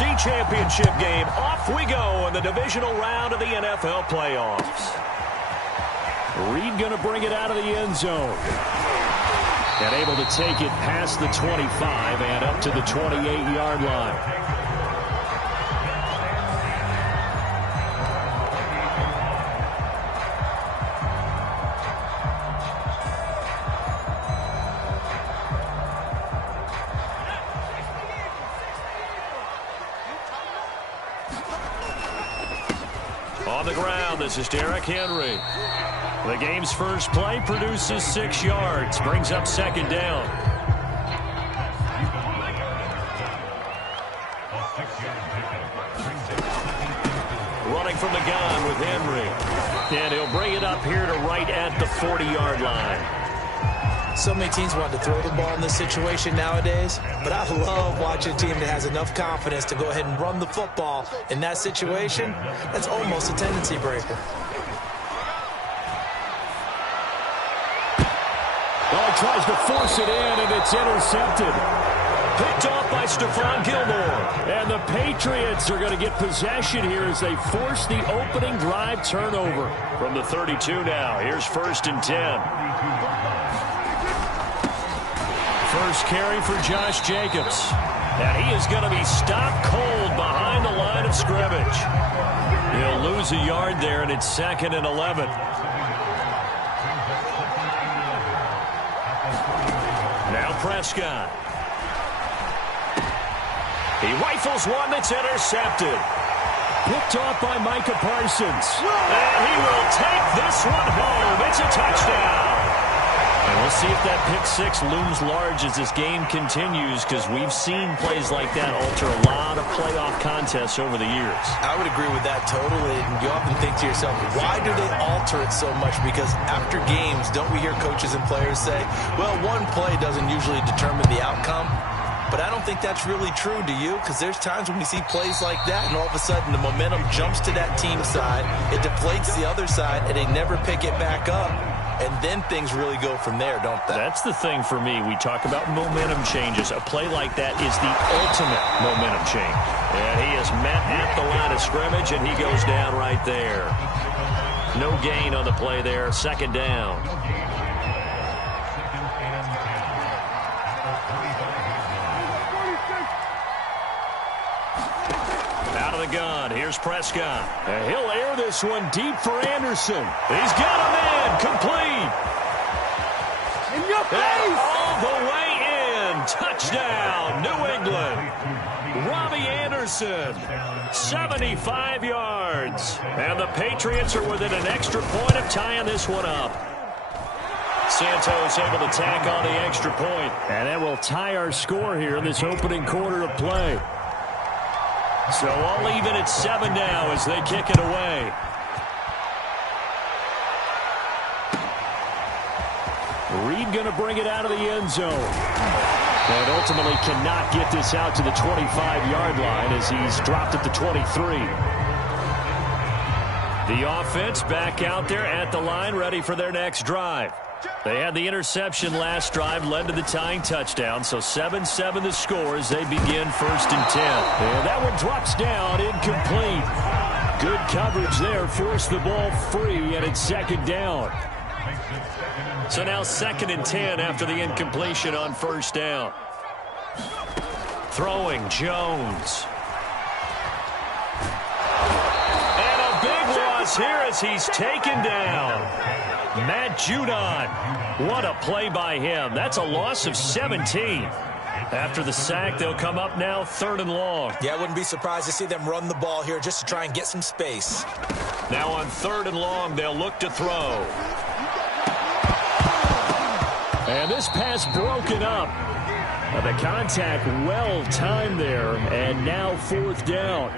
NFC Championship game. Off we go in the divisional round of the NFL playoffs. Reed going to bring it out of the end zone. And able to take it past the 25 and up to the 28-yard line. On the ground, this is Derrick Henry. The game's first play produces 6 yards, brings up second down. Running from the gun with Henry. And he'll bring it up here to right at the 40-yard line. So many teams want to throw the ball in this situation nowadays, but I love watching a team that has enough confidence to go ahead and run the football in that situation. That's almost a tendency breaker. Well, he tries to force it in, and it's intercepted. Picked off by Stephon Gilmore. And the Patriots are going to get possession here as they force the opening drive turnover. From the 32 now, here's 1st and 10. First carry for Josh Jacobs. And he is going to be stopped cold behind the line of scrimmage. He'll lose a yard there, and it's 2nd and 11. Now Prescott. He rifles one that's intercepted. Picked off by Micah Parsons. And he will take this one home. It's a touchdown. And we'll see if that pick six looms large as this game continues, because we've seen plays like that alter a lot of playoff contests over the years. I would agree with that totally. And you often think to yourself, why do they alter it so much? Because after games, don't we hear coaches and players say, well, one play doesn't usually determine the outcome? But I don't think that's really true, do you? Because there's times when we see plays like that, and all of a sudden the momentum jumps to that team side, it deflates the other side, and they never pick it back up. And then things really go from there, don't they? That's the thing for me. We talk about momentum changes. A play like that is the ultimate momentum change. And he is met at the line of scrimmage, and he goes down right there. No gain on the play there. 2nd down. Out of the gun. Here's Prescott. And he'll air this one deep for Anderson. He's got a man. Complete. In your face. All the way in. Touchdown, New England. Robbie Anderson, 75 yards. And the Patriots are within an extra point of tying this one up. Santos able to tack on the extra point. And that will tie our score here in this opening quarter of play. So all even at 7 now as they kick it away. Reed going to bring it out of the end zone. And ultimately cannot get this out to the 25-yard line as he's dropped at the 23. The offense back out there at the line, ready for their next drive. They had the interception last drive, led to the tying touchdown. So 7-7 the score as they begin 1st and 10. And that one drops down, incomplete. Good coverage there, forced the ball free, and it's 2nd down. So now 2nd and 10 after the incompletion on 1st down. Throwing Jones. And a big loss here as he's taken down. Matt Judon. What a play by him. That's a loss of 17. After the sack, they'll come up now 3rd and long. Yeah, I wouldn't be surprised to see them run the ball here just to try and get some space. Now on 3rd and long, they'll look to throw. And this pass broken up. The contact well timed there, and now 4th down.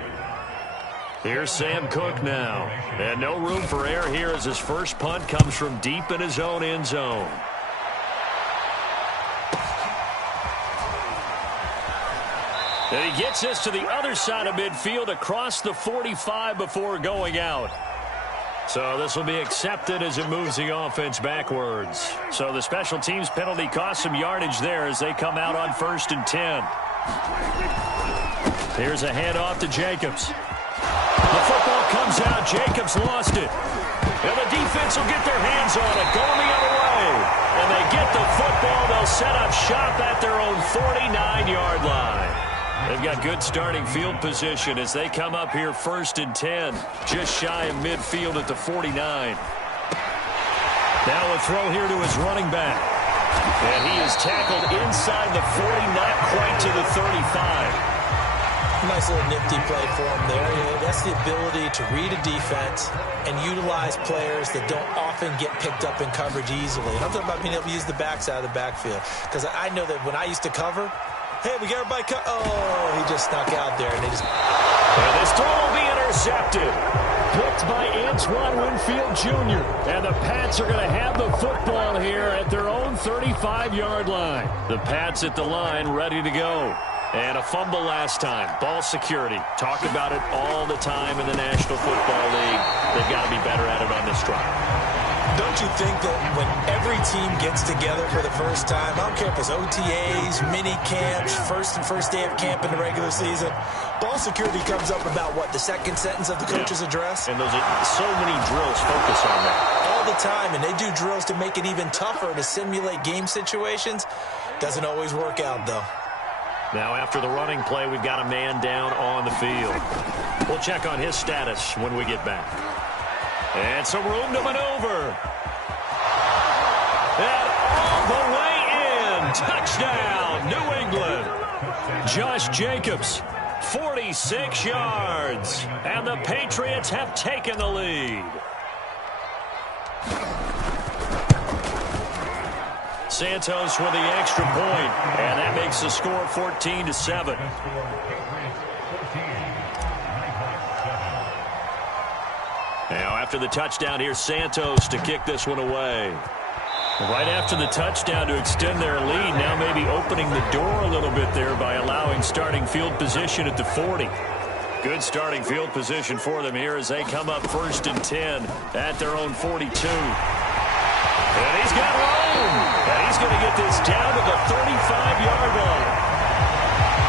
Here's Sam Cook now. And no room for error here as his first punt comes from deep in his own end zone. And he gets us to the other side of midfield across the 45 before going out. So this will be accepted as it moves the offense backwards. So the special teams penalty cost some yardage there as they come out on 1st and 10. Here's a handoff to Jacobs. The football comes out. Jacobs lost it. And the defense will get their hands on it, going the other way. And they get the football. They'll set up shop at their own 49-yard line. They've got good starting field position as they come up here 1st and 10, just shy of midfield at the 49. Now a throw here to his running back. And he is tackled inside the 40, not quite to the 35. Nice little nifty play for him there. Yeah, that's the ability to read a defense and utilize players that don't often get picked up in coverage easily. And I'm talking about being able to use the backs out of the backfield. Because I know that when I used to cover, hey, we got everybody cut. Oh, he just snuck out there. And and this throw will be intercepted. Picked by Antoine Winfield Jr. And the Pats are going to have the football here at their own 35-yard line. The Pats at the line ready to go. And a fumble last time. Ball security. Talk about it all the time in the National Football League. They've got to be better at it on this drive. Don't you think that when every team gets together for the first time, I don't care if it's OTAs, mini camps, first day of camp in the regular season, ball security comes up about, what, the second sentence of the coach's address? And those are so many drills focus on that. All the time, and they do drills to make it even tougher to simulate game situations. Doesn't always work out, though. Now, after the running play, we've got a man down on the field. We'll check on his status when we get back. And some room to maneuver. And all the way in. Touchdown, New England. Josh Jacobs, 46 yards. And the Patriots have taken the lead. Santos with the extra point, and that makes the score 14-7. Now after the touchdown, here's Santos to kick this one away. Right after the touchdown to extend their lead, now maybe opening the door a little bit there by allowing starting field position at the 40. Good starting field position for them here as they come up 1st and 10 at their own 42. And he's got room. And he's going to get this down to the 35-yard line.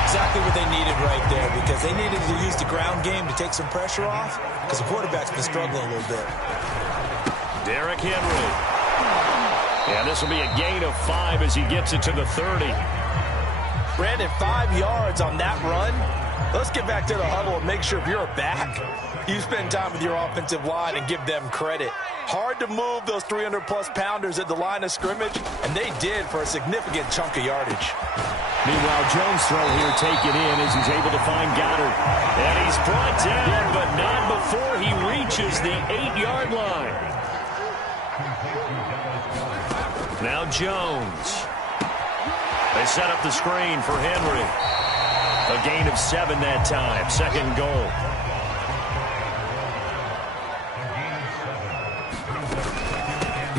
Exactly what they needed right there, because they needed to use the ground game to take some pressure off, because the quarterback's been struggling a little bit. Derrick Henry. And this will be a gain of 5 as he gets it to the 30. Brandon, 5 yards on that run. Let's get back to the huddle and make sure if you're a back, you spend time with your offensive line and give them credit. Hard to move those 300-plus pounders at the line of scrimmage, and they did for a significant chunk of yardage. Meanwhile, Jones' throw here taken in as he's able to find Goddard. And he's brought down, but not before he reaches the 8-yard line. Now Jones. They set up the screen for Henry. A gain of 7 that time. 2nd goal.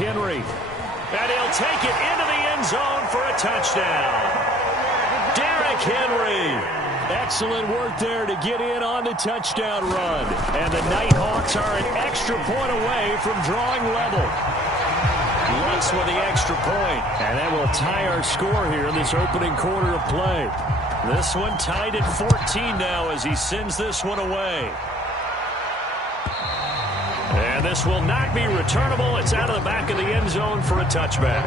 Henry. And he'll take it into the end zone for a touchdown. Derrick Henry. Excellent work there to get in on the touchdown run. And the Nighthawks are an extra point away from drawing level. Russ with the extra point. And that will tie our score here in this opening quarter of play. This one tied at 14 now as he sends this one away. And this will not be returnable. It's out of the back of the end zone for a touchback.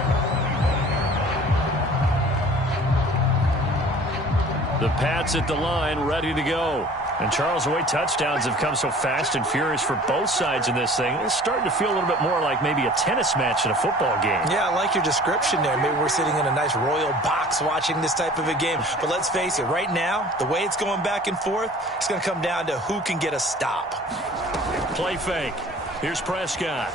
The Pats at the line ready to go. And Charles, the way touchdowns have come so fast and furious for both sides in this thing, it's starting to feel a little bit more like maybe a tennis match in a football game. Yeah, I like your description there. Maybe we're sitting in a nice royal box watching this type of a game. But let's face it, right now, the way it's going back and forth, it's going to come down to who can get a stop. Play fake. Here's Prescott.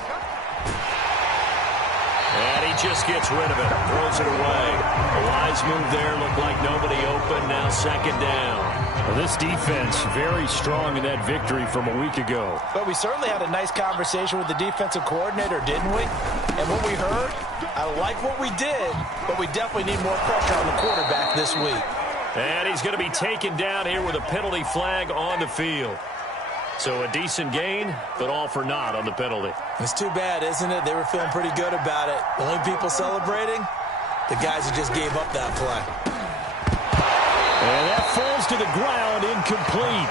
And he just gets rid of it. Throws it away. A wise move there. Looked like nobody open. Now 2nd down. Well, this defense very strong in that victory from a week ago. But we certainly had a nice conversation with the defensive coordinator, didn't we? And what we heard, I like what we did, but we definitely need more pressure on the quarterback this week. And he's going to be taken down here with a penalty flag on the field. So a decent gain, but all for naught on the penalty. It's too bad, isn't it? They were feeling pretty good about it. The only people celebrating, the guys who just gave up that play. And that falls to the ground, incomplete.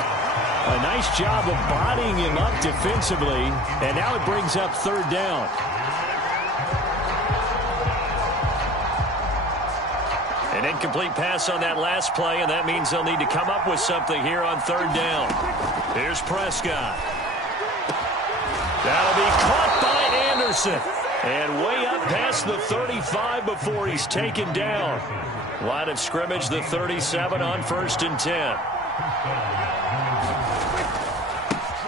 A nice job of bodying him up defensively, and now it brings up third down. An incomplete pass on that last play, and that means they'll need to come up with something here on third down. Here's Prescott. That'll be caught by Anderson. And way up past the 35 before he's taken down. Line of scrimmage, the 37 on 1st and 10.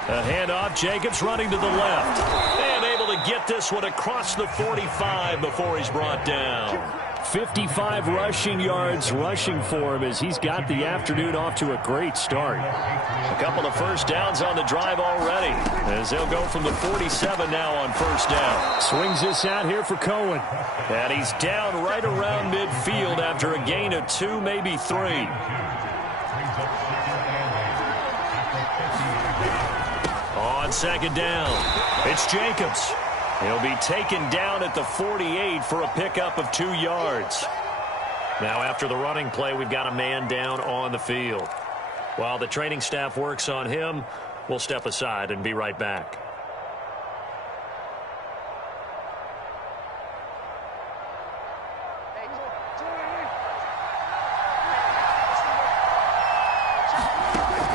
A handoff, Jacobs running to the left. And able to get this one across the 45 before he's brought down. 55 rushing yards rushing for him as he's got the afternoon off to a great start. A couple of first downs on the drive already as they'll go from the 47 now on 1st down. Swings this out here for Cohen. And he's down right around midfield after a gain of 2, maybe 3. On 2nd down, it's Jacobs. He'll be taken down at the 48 for a pickup of 2 yards. Now after the running play, we've got a man down on the field. While the training staff works on him, we'll step aside and be right back.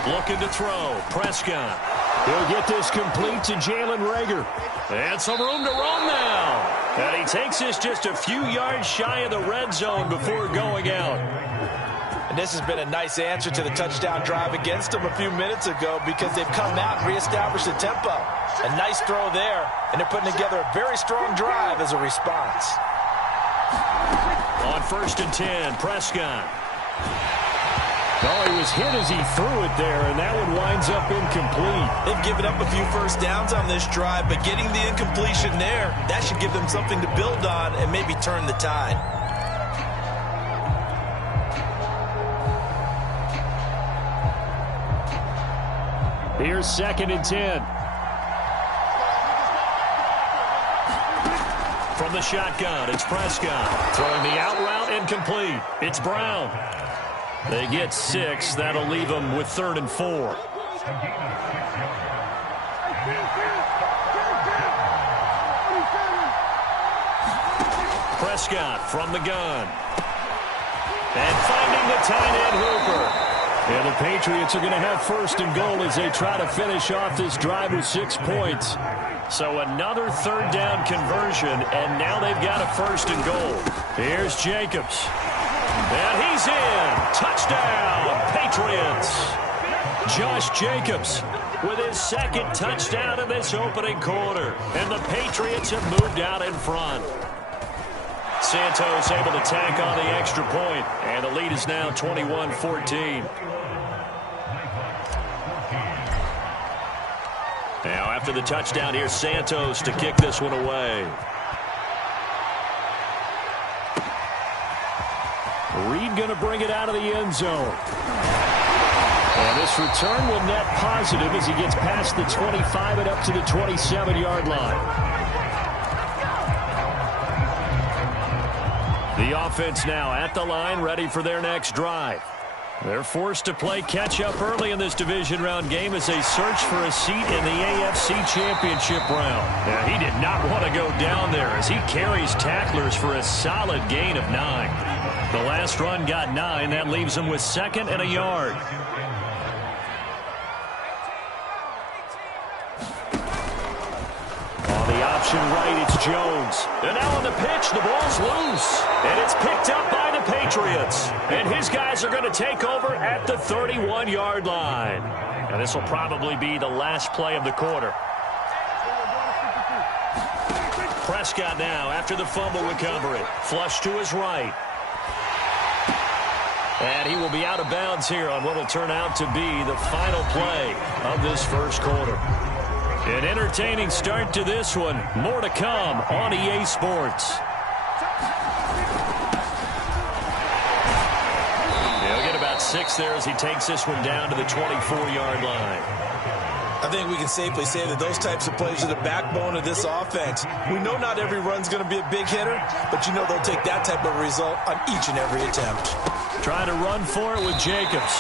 Looking to throw, Prescott. He'll get this complete to Jalen Reagor. And some room to roam now. And he takes this just a few yards shy of the red zone before going out. And this has been a nice answer to the touchdown drive against them a few minutes ago because they've come out and reestablished the tempo. A nice throw there, and they're putting together a very strong drive as a response. On 1st and 10, Prescott. Oh, he was hit as he threw it there, and that one winds up incomplete. They've given up a few first downs on this drive, but getting the incompletion there, that should give them something to build on and maybe turn the tide. Here's 2nd and 10. From the shotgun, it's Prescott. Throwing the out route, incomplete. It's Brown. They get 6. That'll leave them with 3rd and 4. Prescott from the gun. And finding the tight end Hooper. And the Patriots are going to have 1st and goal as they try to finish off this drive with 6 points. So another 3rd down conversion, and now they've got a 1st and goal. Here's Jacobs. And he's in. Touchdown, Patriots. Josh Jacobs with his 2nd touchdown in this opening quarter. And the Patriots have moved out in front. Santos able to tack on the extra point, and the lead is now 21-14. Now after the touchdown, here's Santos to kick this one away. Reed going to bring it out of the end zone. And this return will net positive as he gets past the 25 and up to the 27-yard line. The offense now at the line, ready for their next drive. They're forced to play catch-up early in this division round game as they search for a seat in the AFC Championship round. Now, he did not want to go down there as he carries tacklers for a solid gain of 9. The last run got 9. That leaves him with 2nd and a yard. On the option right, it's Jones. And now on the pitch, the ball's loose. And it's picked up by the Patriots. And his guys are going to take over at the 31-yard line. And this will probably be the last play of the quarter. Prescott now after the fumble recovery. Flush to his right. And he will be out of bounds here on what will turn out to be the final play of this first quarter. An entertaining start to this one. More to come on EA Sports. He'll get about 6 there as he takes this one down to the 24-yard line. I think we can safely say that those types of plays are the backbone of this offense. We know not every run's going to be a big hitter, but you know they'll take that type of result on each and every attempt. Trying to run for it with Jacobs.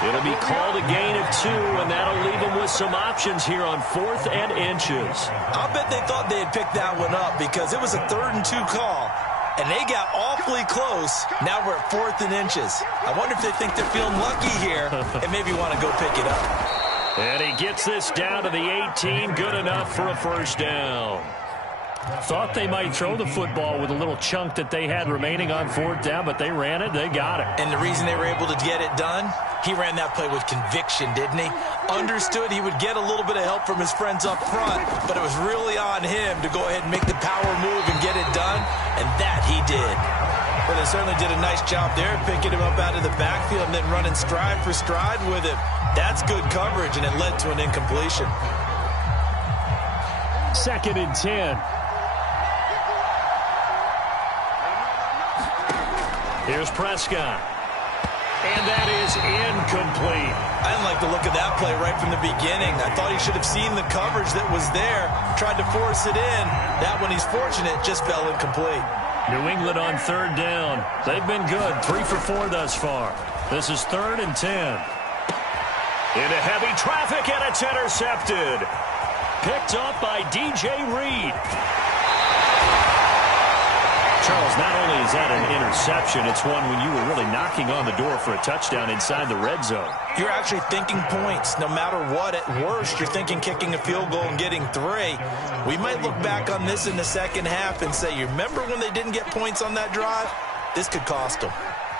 It'll be called a gain of 2, and that'll leave them with some options here on 4th and inches. I'll bet they thought they had picked that one up because it was a 3rd and 2 call, and they got awfully close. Now we're at 4th and inches. I wonder if they think they're feeling lucky here and maybe want to go pick it up. And he gets this down to the 18, good enough for a first down. Thought they might throw the football with a little chunk that they had remaining on 4th down, but they ran it, they got it. And the reason they were able to get it done, he ran that play with conviction, didn't he? Understood he would get a little bit of help from his friends up front, but it was really on him to go ahead and make the power move and get it done, and that he did. But they certainly did a nice job there, picking him up out of the backfield and then running stride for stride with him. That's good coverage, and it led to an incompletion. 2nd and 10. Here's Prescott. And that is incomplete. I didn't like the look of that play right from the beginning. I thought he should have seen the coverage that was there, tried to force it in. That one, he's fortunate, just fell incomplete. New England on 3rd down. They've been good, 3 for 4 thus far. This is 3rd and 10. Into heavy traffic, and it's intercepted. Picked up by DJ Reed. Charles, not only is that an interception, it's one when you were really knocking on the door for a touchdown inside the red zone. You're actually thinking points. No matter what, at worst, you're thinking kicking a field goal and getting 3. We might look back on this in the second half and say, you remember when they didn't get points on that drive? This could cost them.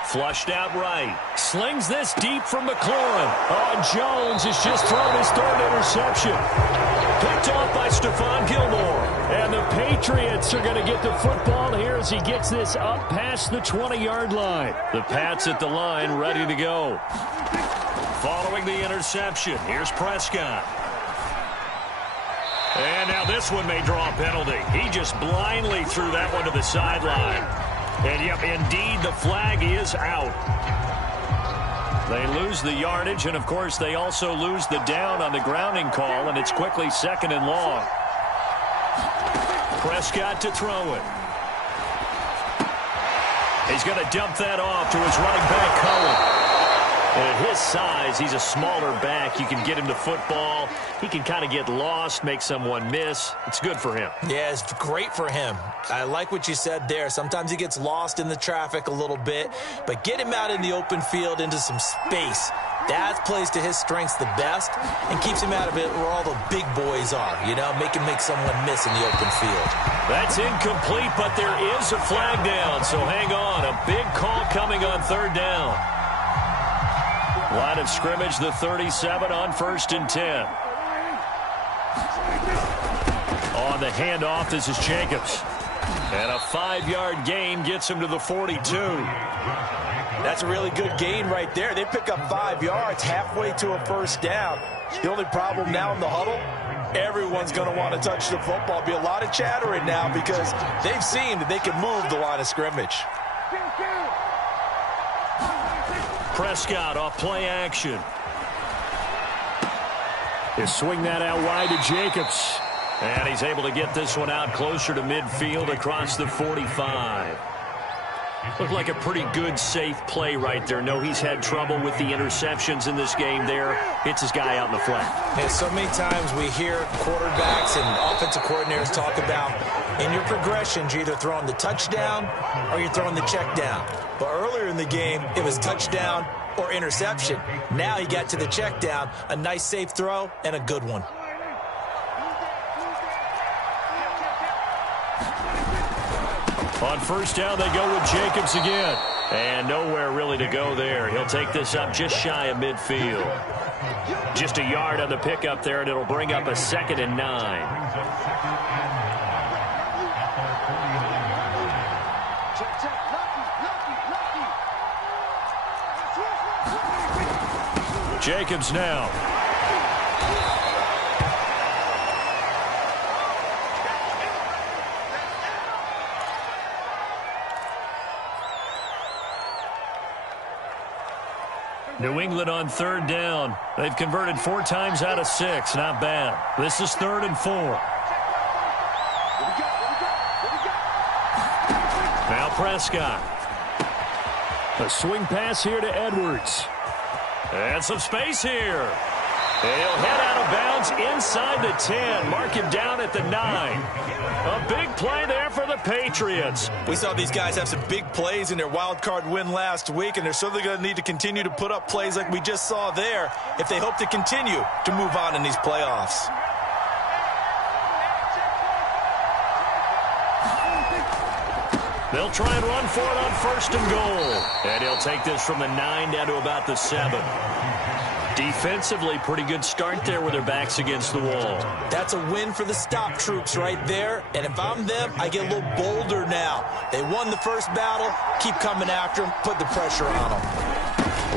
Flushed out right. Slings this deep from McLaurin. Oh, Jones has just thrown his 3rd interception. Picked off by Stephon Gilmore. And the Patriots are going to get the football here as he gets this up past the 20-yard line. The Pats at the line ready to go. Following the interception, here's Prescott. And now this one may draw a penalty. He just blindly threw that one to the sideline. And, yep, indeed, the flag is out. They lose the yardage, and, of course, they also lose the down on the grounding call, and it's quickly 2nd and long. Prescott to throw it. He's going to dump that off to his running back, Cohen. And at his size, he's a smaller back. You can get him to football. He can kind of get lost, make someone miss. It's good for him. Yeah, it's great for him. I like what you said there. Sometimes he gets lost in the traffic a little bit, but get him out in the open field into some space. That plays to his strengths the best and keeps him out of it where all the big boys are, you know, make someone miss in the open field. That's incomplete, but there is a flag down, so hang on. A big call coming on 3rd down. Line of scrimmage, the 37 on 1st and 10. On the handoff, this is Jacobs. And a 5-yard gain gets him to the 42. That's a really good gain right there. They pick up 5 yards halfway to a first down. The only problem now in the huddle, everyone's going to want to touch the football. Be a lot of chattering now because they've seen that they can move the line of scrimmage. Prescott off play action. He'll swing that out wide to Jacobs. And he's able to get this one out closer to midfield across the 45. Looked like a pretty good, safe play right there. No, he's had trouble with the interceptions in this game there. Hits his guy out in the flat. And so many times we hear quarterbacks and offensive coordinators talk about in your progressions, you're either throwing the touchdown or you're throwing the check down. But earlier in the game, it was touchdown or interception. Now he got to the check down, a nice safe throw, and a good one. On first down, they go with Jacobs again. And nowhere really to go there. He'll take this up just shy of midfield. Just a yard on the pickup there, and it'll bring up a 2nd and 9. Jacobs now. New England on third down. They've converted 4 times out of 6. Not bad. This is 3rd and 4. Now Prescott. A swing pass here to Edwards. And some space here. He'll head out of bounds inside the 10. Mark him down at the 9. A big play there for the Patriots. We saw these guys have some big plays in their wild card win last week, and they're certainly going to need to continue to put up plays like we just saw there if they hope to continue to move on in these playoffs. They'll try and run for it on 1st and goal. And he'll take this from the 9 down to about the 7. Defensively, pretty good start there with their backs against the wall. That's a win for the stop troops right there. And if I'm them, I get a little bolder now. They won the first battle. Keep coming after them. Put the pressure on them.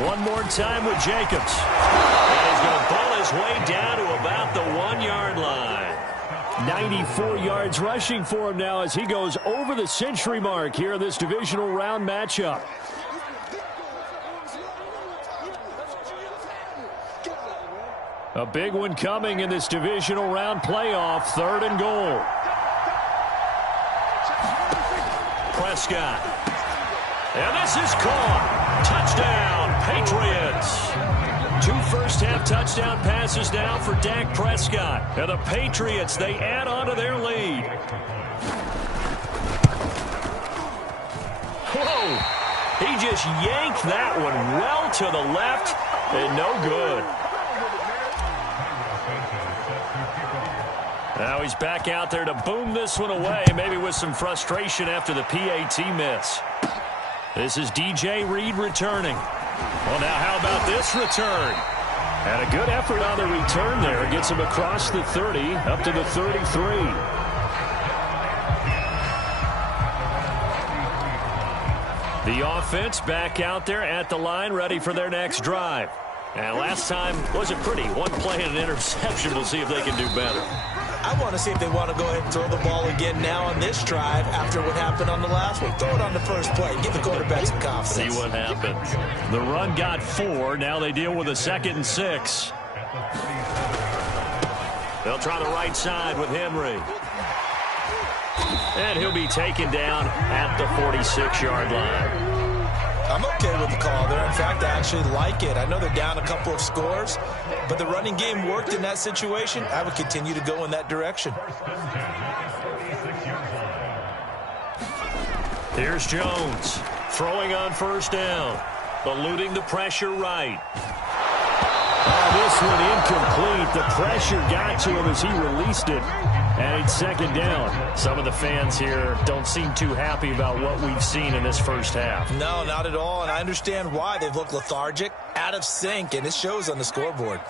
One more time with Jacobs. And he's going to pull his way down to about the 1-yard line. 94 yards rushing for him now as he goes over the century mark here in this divisional round matchup. A big one coming in this divisional round playoff. 3rd and goal. Prescott. And this is caught. Touchdown, Patriots. 2 first-half touchdown passes now for Dak Prescott. And the Patriots, they add on to their lead. Whoa. He just yanked that one well to the left and no good. Now he's back out there to boom this one away, maybe with some frustration after the PAT miss. This is DJ Reed returning. Well, now how about this return? And a good effort on the return there. Gets him across the 30, up to the 33. The offense back out there at the line, ready for their next drive. And last time wasn't pretty. 1 play and an interception. We'll see if they can do better. I want to see if they want to go ahead and throw the ball again now on this drive after what happened on the last one. Throw it on the first play. Give the quarterback some confidence. See what happens. The run got 4. Now they deal with a 2nd and 6. They'll try the right side with Henry. And he'll be taken down at the 46-yard line. I'm okay with the call there. In fact, I actually like it. I know they're down a couple of scores, but the running game worked in that situation. I would continue to go in that direction. Here's Jones throwing on 1st down, eluding the pressure right. This one incomplete. The pressure got to him as he released it. And it's 2nd down. Some of the fans here don't seem too happy about what we've seen in this first half. No, not at all. And I understand why. They've looked lethargic, out of sync, and it shows on the scoreboard.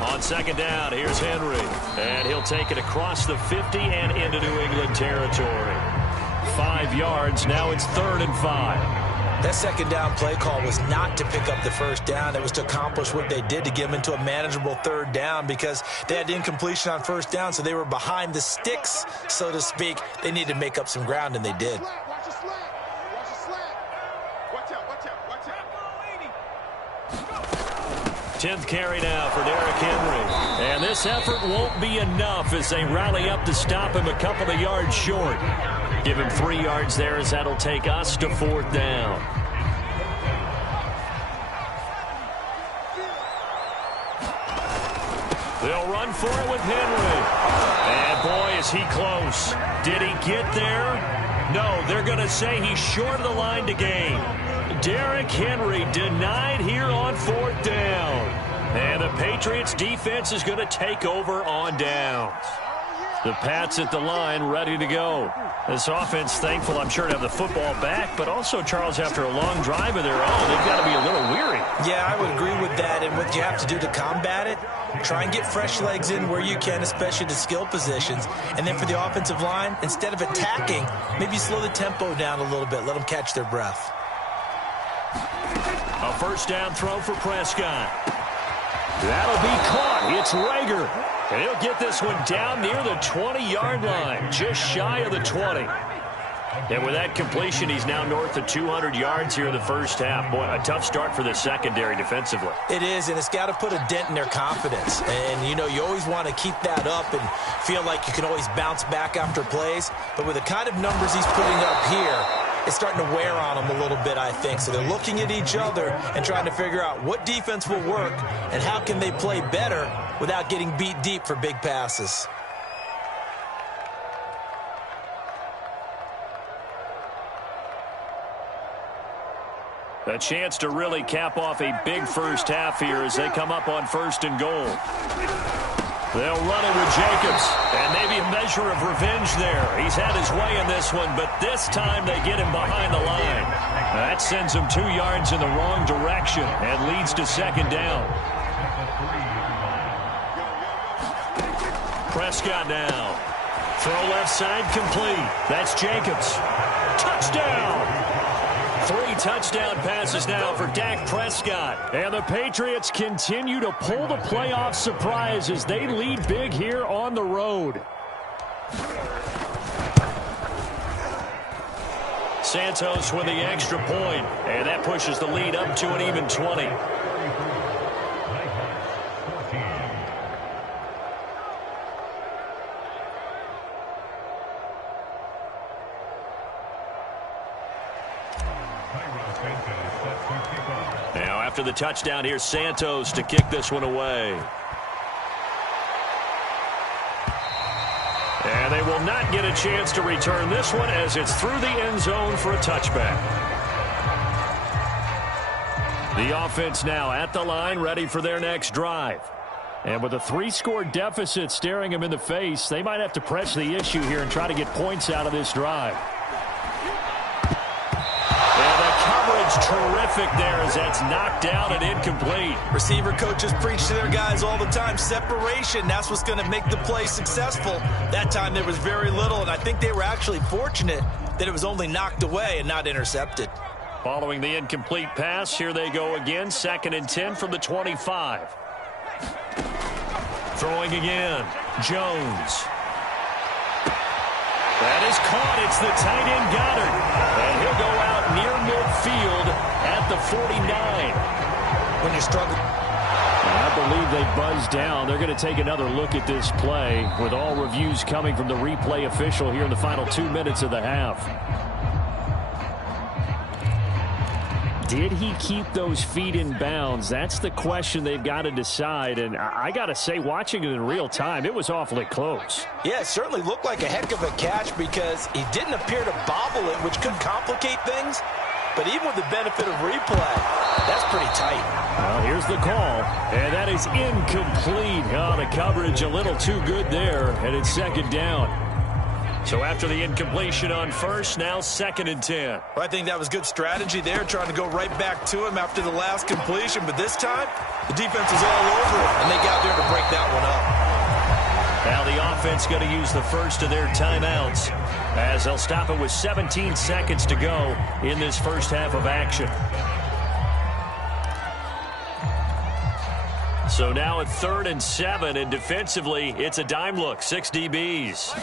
On 2nd down, here's Henry. And he'll take it across the 50 and into New England territory. 5 yards. Now it's 3rd and 5. That 2nd down play call was not to pick up the 1st down. It was to accomplish what they did to get them into a manageable 3rd down because they had incompletion on 1st down, so they were behind the sticks, so to speak. They needed to make up some ground, and they did. 10th carry now for Derrick Henry. And this effort won't be enough as they rally up to stop him a couple of yards short. Give him 3 yards there as that'll take us to 4th down. They'll run for it with Henry. And boy, is he close. Did he get there? No, they're going to say he's short of the line to gain. Derrick Henry denied here on 4th down. And the Patriots defense is going to take over on downs. The Pats at the line ready to go. This offense thankful, I'm sure, to have the football back, but also, Charles, after a long drive of their own, they've got to be a little weary. Yeah, I would agree with that. And what you have to do to combat it, try and get fresh legs in where you can, especially to skill positions. And then for the offensive line, instead of attacking, maybe slow the tempo down a little bit. Let them catch their breath. A 1st down throw for Prescott. That'll be caught. It's Rager. And he'll get this one down near the 20-yard line, just shy of the 20. And with that completion, he's now north of 200 yards here in the first half. Boy, a tough start for the secondary defensively. It is, and it's got to put a dent in their confidence. And, you always want to keep that up and feel like you can always bounce back after plays. But with the kind of numbers he's putting up here, it's starting to wear on them a little bit, I think. So they're looking at each other and trying to figure out what defense will work and how can they play better without getting beat deep for big passes. A chance to really cap off a big first half here as they come up on 1st and goal. They'll run it with Jacobs, and maybe a measure of revenge there. He's had his way in this one, but this time they get him behind the line. That sends him 2 yards in the wrong direction and leads to 2nd down. Prescott now. Throw left side complete. That's Jacobs. Touchdown! 3 touchdown passes now for Dak Prescott. And the Patriots continue to pull the playoff surprise as they lead big here on the road. Santos with the extra point, and that pushes the lead up to an even 20. Now after the touchdown, here's Santos to kick this one away. And they will not get a chance to return this one as it's through the end zone for a touchback. The offense now at the line, ready for their next drive. And with a 3-score deficit staring them in the face, they might have to press the issue here and try to get points out of this drive. Terrific there as that's knocked down and incomplete. Receiver coaches preach to their guys all the time. Separation, that's what's going to make the play successful. That time there was very little, and I think they were actually fortunate that it was only knocked away and not intercepted. Following the incomplete pass, here they go again. 2nd and 10 from the 25. Throwing again. Jones. That is caught. It's the tight end Goddard. And he'll go out near midfield at the 49. When you're struggling. I believe they buzzed down. They're going to take another look at this play with all reviews coming from the replay official here in the final 2 minutes of the half. Did he keep those feet in bounds? That's the question they've got to decide. And I got to say, watching it in real time, it was awfully close. Yeah, it certainly looked like a heck of a catch because he didn't appear to bobble it, which could complicate things. But even with the benefit of replay, that's pretty tight. Well, here's the call. And that is incomplete. Oh, the coverage a little too good there. And it's 2nd down. So after the incompletion on 1st, now 2nd and 10. Well, I think that was good strategy there, trying to go right back to him after the last completion. But this time, the defense was all over it, and they got there to break that one up. Now the offense going to use the first of their timeouts as they'll stop it with 17 seconds to go in this first half of action. So now at 3rd and 7, and defensively, it's a dime look, 6 DBs.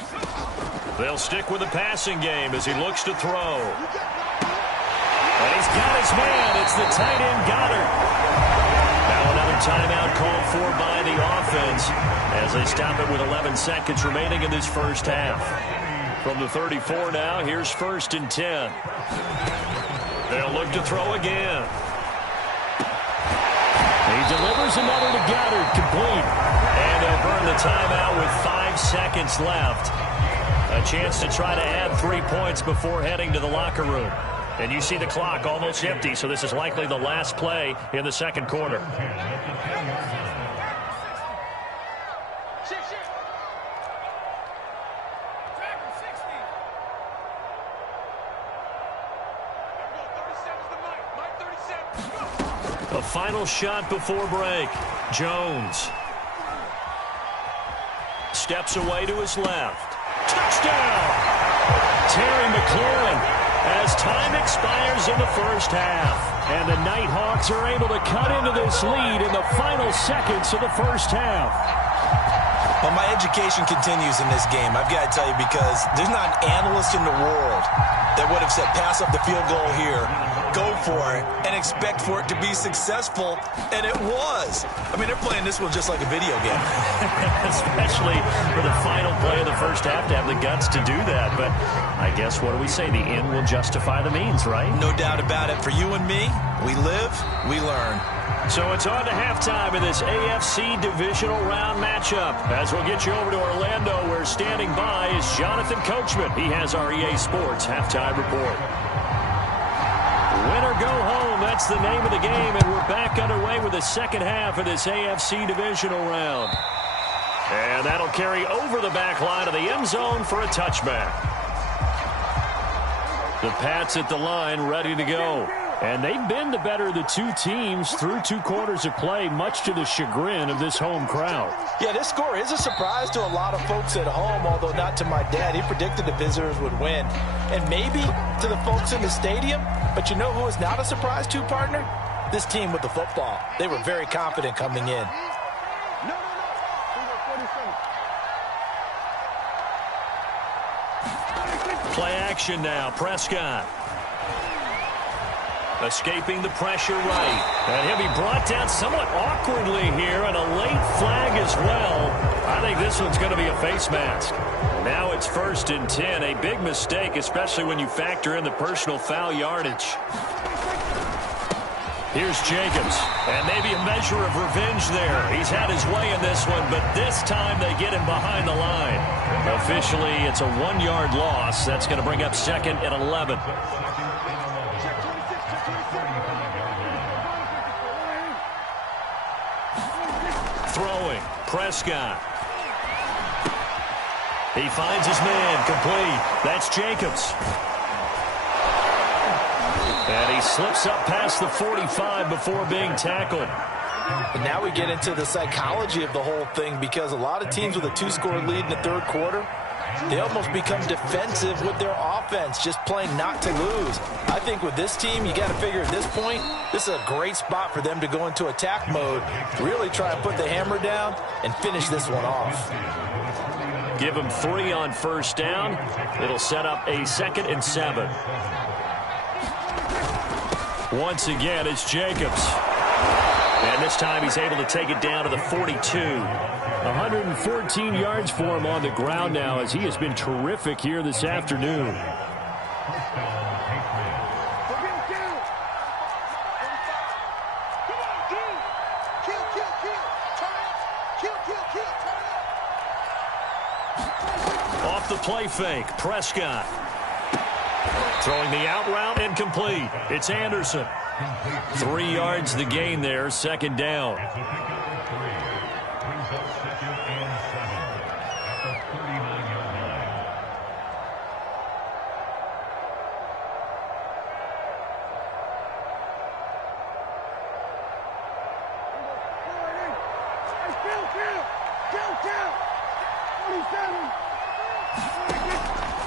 They'll stick with the passing game as he looks to throw. And he's got his man. It's the tight end Goddard. Now another timeout called for by the offense as they stop it with 11 seconds remaining in this first half. From the 34 now, here's 1st and 10. They'll look to throw again. He delivers another to Goddard, complete. And they'll burn the timeout with 5 seconds left. A chance to try to add 3 points before heading to the locker room. And you see the clock almost empty, so this is likely the last play in the 2nd quarter. A final shot before break. Jones steps away to his left. Touchdown! Terry McLaurin as time expires in the first half. And the Nighthawks are able to cut into this lead in the final seconds of the first half. Well, my education continues in this game, I've got to tell you, because there's not an analyst in the world that would have said pass up the field goal here, go for it, and expect for it to be successful, and it was. I mean, they're playing this one just like a video game. Especially for the final play of the first half to have the guts to do that. But I guess, what do we say? The end will justify the means, right? No doubt about it. For you and me, we live, we learn. So it's on to halftime in this AFC divisional round matchup. As we'll get you over to Orlando, where standing by is Jonathan Coachman. He has our EA Sports halftime report. Win or go home, that's the name of the game, and we're back underway with the second half of this AFC divisional round. And that'll carry over the back line of the end zone for a touchback. The Pats at the line, ready to go. And they've been the better of the two teams through 2 quarters of play, much to the chagrin of this home crowd. Yeah, this score is a surprise to a lot of folks at home, although not to my dad. He predicted the visitors would win. And maybe to the folks in the stadium. But you know who is not a surprise to, partner? This team with the football. They were very confident coming in. Play action now. Prescott. Escaping the pressure right. And he'll be brought down somewhat awkwardly here, and a late flag as well. I think this one's going to be a face mask. Now it's 1st and 10. A big mistake, especially when you factor in the personal foul yardage. Here's Jacobs. And maybe a measure of revenge there. He's had his way in this one, but this time they get him behind the line. Officially, it's a 1-yard loss. That's going to bring up 2nd and 11. Throwing, Prescott. He finds his man, complete. That's Jacobs. And he slips up past the 45 before being tackled. And now we get into the psychology of the whole thing, because a lot of teams with a 2-score lead in the 3rd quarter, they almost become defensive with their offense, just playing not to lose. I think with this team, you got to figure at this point, this is a great spot for them to go into attack mode, really try and put the hammer down and finish this one off. Give them 3 on 1st down. It'll set up a 2nd and 7. Once again, it's Jacobs. And this time he's able to take it down to the 42. 114 yards for him on the ground now, as he has been terrific here this afternoon. Off the play fake, Prescott. Throwing the out route, incomplete. It's Anderson. 3 yards the gain there, 2nd down.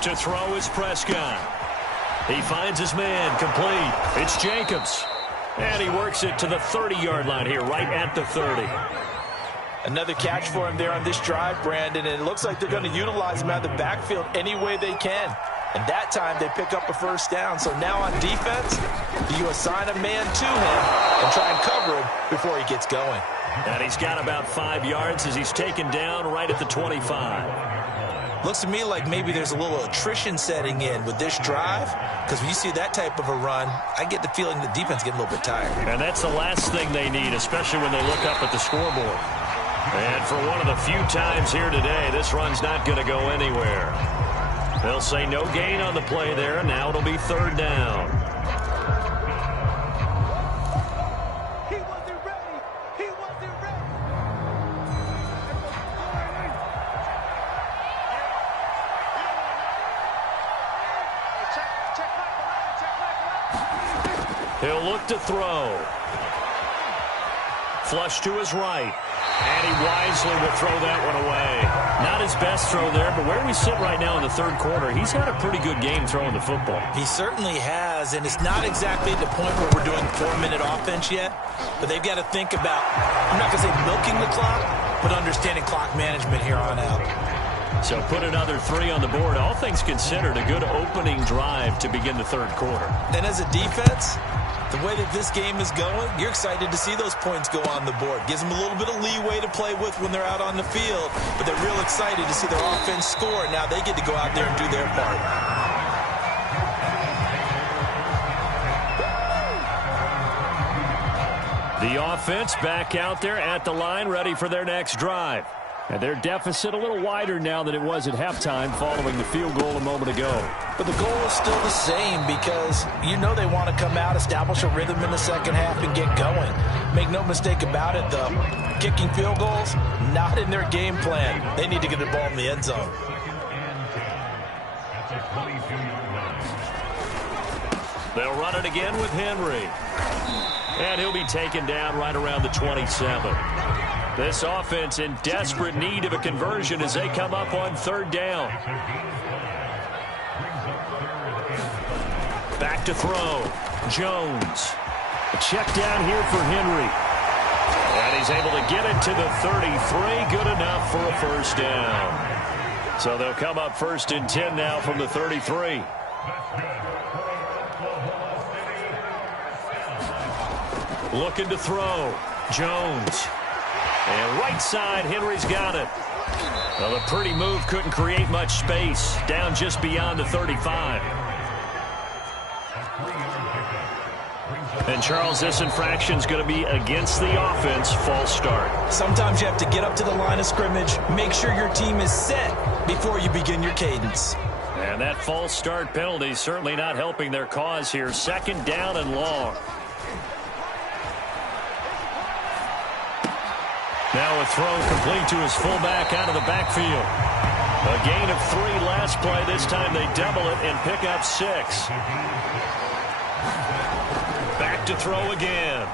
To throw is Prescott. He finds his man, complete. It's Jacobs. And he works it to the 30-yard line here, right at the 30. Another catch for him there on this drive, Brandon, and it looks like they're going to utilize him out of the backfield any way they can. And that time they pick up a 1st down. So now on defense, do you assign a man to him and try and cover him before he gets going? And he's got about 5 yards as he's taken down right at the 25. Looks to me like maybe there's a little attrition setting in with this drive, because when you see that type of a run, I get the feeling the defense getting a little bit tired. And that's the last thing they need, especially when they look up at the scoreboard. And for one of the few times here today, this run's not going to go anywhere. They'll say no gain on the play there. Now it'll be 3rd down. He wasn't ready. He wasn't ready. He'll look to throw. Flush to his right. And he wisely will throw that one away. Not his best throw there, but where we sit right now in the 3rd quarter, he's had a pretty good game throwing the football. He certainly has, and it's not exactly at the point where we're doing 4-minute offense yet, but they've got to think about, I'm not going to say milking the clock, but understanding clock management here on out. So put another 3 on the board. All things considered, a good opening drive to begin the third quarter. And as a defense, the way that this game is going, you're excited to see those points go on the board. Gives them a little bit of leeway to play with when they're out on the field, but they're real excited to see their offense score. Now they get to go out there and do their part. The offense back out there at the line, ready for their next drive. And their deficit a little wider now than it was at halftime following the field goal a moment ago. But the goal is still the same because you know they want to come out, establish a rhythm in the second half, and get going. Make no mistake about it, though. Kicking field goals, not in their game plan. They need to get the ball in the end zone. They'll run it again with Henry. And he'll be taken down right around the 27. This offense in desperate need of a conversion as they come up on third down. Back to throw. Jones. A check down here for Henry. And he's able to get it to the 33. Good enough for a first down. So they'll come up first and 10 now from the 33. Looking to throw. Jones. And right side, Henry's got it. Well, a pretty move couldn't create much space. Down just beyond the 35. And, Charles, this infraction's going to be against the offense. False start. Sometimes you have to get up to the line of scrimmage, make sure your team is set before you begin your cadence. And that false start penalty certainly not helping their cause here. Second down and long. Now a throw complete to his fullback out of the backfield. A gain of 3 last play. This time they double it and pick up 6. Back to throw again.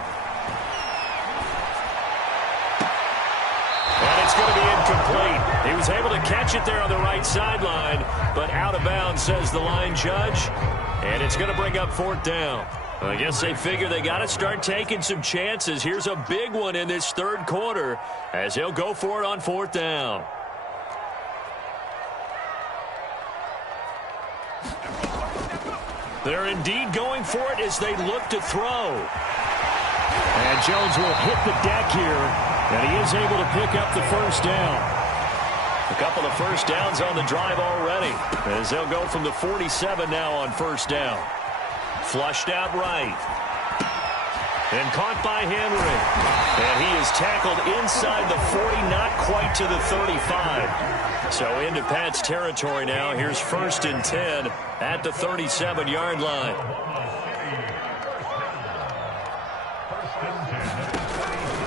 And it's going to be incomplete. He was able to catch it there on the right sideline, but out of bounds, says the line judge. And it's going to bring up 4th down. I guess they figure they got to start taking some chances. Here's a big one in this third quarter as he'll go for it on 4th down. They're indeed going for it as they look to throw. And Jones will hit the deck here, and he is able to pick up the first down. A couple of first downs on the drive already as they'll go from the 47 now on first down. Flushed out right. And caught by Henry. And he is tackled inside the 40, not quite to the 35. So into Pat's territory now. Here's 1st and 10 at the 37-yard line.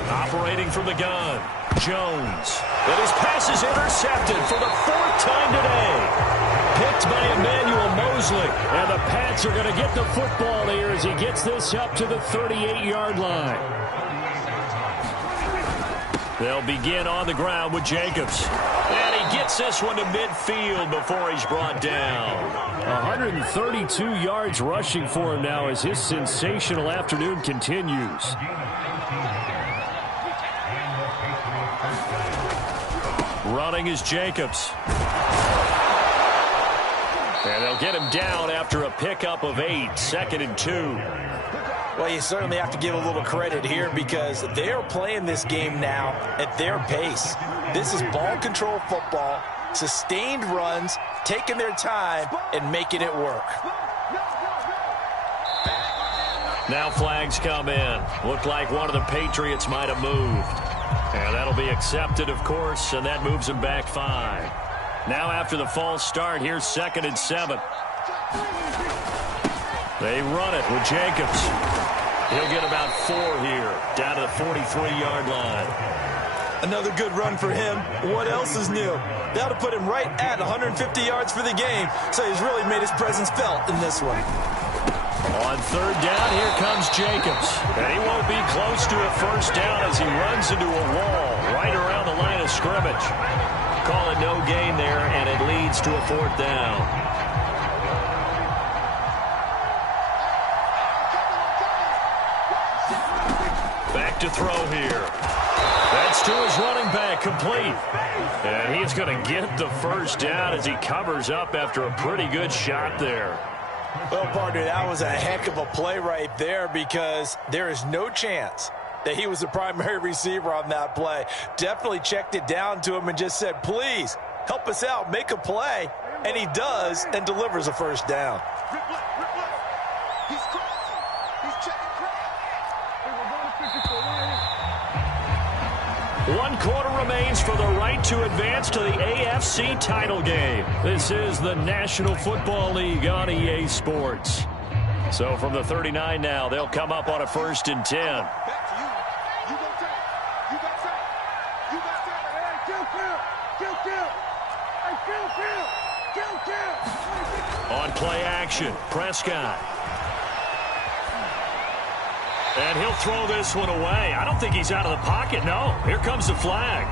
Operating from the gun, Jones. But his pass is intercepted for the 4th time today. Picked by Emmanuel Mosley. And the Pats are going to get the football here as he gets this up to the 38-yard line. They'll begin on the ground with Jacobs. And he gets this one to midfield before he's brought down. 132 yards rushing for him now as his sensational afternoon continues. Running is Jacobs. And they'll get him down after a pickup of 8, 2nd and 2. Well, you certainly have to give a little credit here because they're playing this game now at their pace. This is ball control football, sustained runs, taking their time, and making it work. Now flags come in. Looked like one of the Patriots might have moved. And that'll be accepted, of course, and that moves him back 5. Now after the false start, here's 2nd and 7. They run it with Jacobs. He'll get about 4 here, down to the 43-yard line. Another good run for him. What else is new? That'll put him right at 150 yards for the game, so he's really made his presence felt in this one. On 3rd down, here comes Jacobs. And he won't be close to a first down as he runs into a wall right around the line of scrimmage. Call it no gain there, and it leads to a 4th down. Back to throw here. That's to his running back, complete. And he's going to get the first down as he covers up after a pretty good shot there. Well, partner, that was a heck of a play right there because there is no chance that he was the primary receiver on that play. Definitely checked it down to him and just said, please, help us out, make a play. And he does and delivers a first down. He's crossing. He's checking cross. Hey, we're going to 54. 1 quarter remains for the right to advance to the AFC title game. This is the National Football League on EA Sports. So from the 39 now, they'll come up on a 1st and 10. Back to you. You go track. You got track. You got track. Hey, kill. Kill. Hey, kill. On play action, Prescott. And he'll throw this one away. I don't think he's out of the pocket. No, here comes the flag.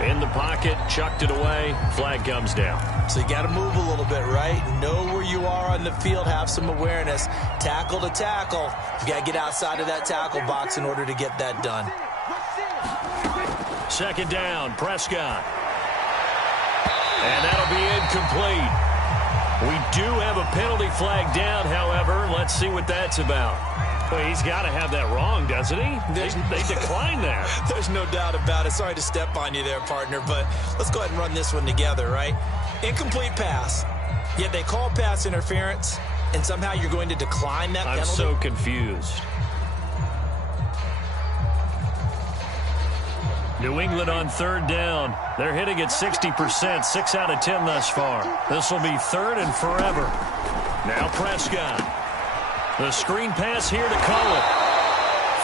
In the pocket, chucked it away. Flag comes down. So you got to move a little bit, right? Know where you are on the field. Have some awareness. Tackle to tackle. You got to get outside of that tackle box in order to get that done. 2nd down, Prescott. And that'll be incomplete. We do have a penalty flag down, however. Let's see what that's about. Well, he's got to have that wrong, doesn't he? They declined that. There's no doubt about it. Sorry to step on you there, partner, but let's go ahead and run this one together, right? Incomplete pass, yet they call pass interference, and somehow you're going to decline that penalty? I'm so confused. New England on 3rd down. They're hitting at 60%, 6 out of 10 thus far. This will be 3rd and forever. Now Prescott. The screen pass here to Cullen.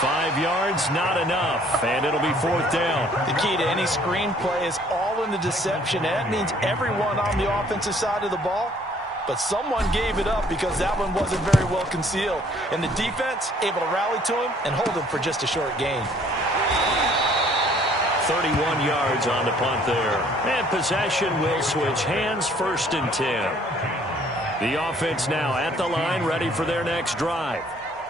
5 yards, not enough, and it'll be 4th down. The key to any screen play is all in the deception. That means everyone on the offensive side of the ball, but someone gave it up because that one wasn't very well concealed. And the defense able to rally to him and hold him for just a short gain. 31 yards on the punt there. And possession will switch hands, 1st and 10. The offense now at the line, ready for their next drive.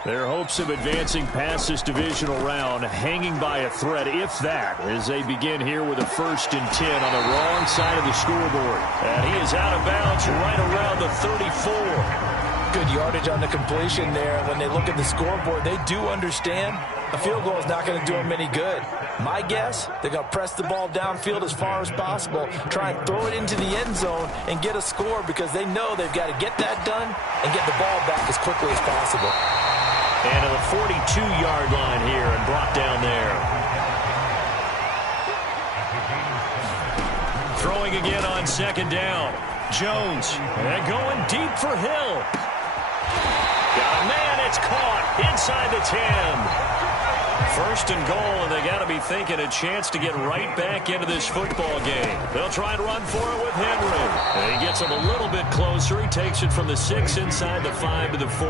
Their hopes of advancing past this divisional round hanging by a thread, if that, as they begin here with a 1st and 10 on the wrong side of the scoreboard. And he is out of bounds right around the 34. Good yardage on the completion there. When they look at the scoreboard, they do understand a field goal is not going to do them any good. My guess, they're going to press the ball downfield as far as possible, try and throw it into the end zone and get a score because they know they've got to get that done and get the ball back as quickly as possible. And to the 42-yard line here and brought down there. Throwing again on 2nd down. Jones, and going deep for Hill. Got a man, it's caught inside the 10. 1st and goal, and they got to be thinking a chance to get right back into this football game. They'll try and run for it with Henry. And he gets him a little bit closer. He takes it from the 6 inside the 5 to the 4.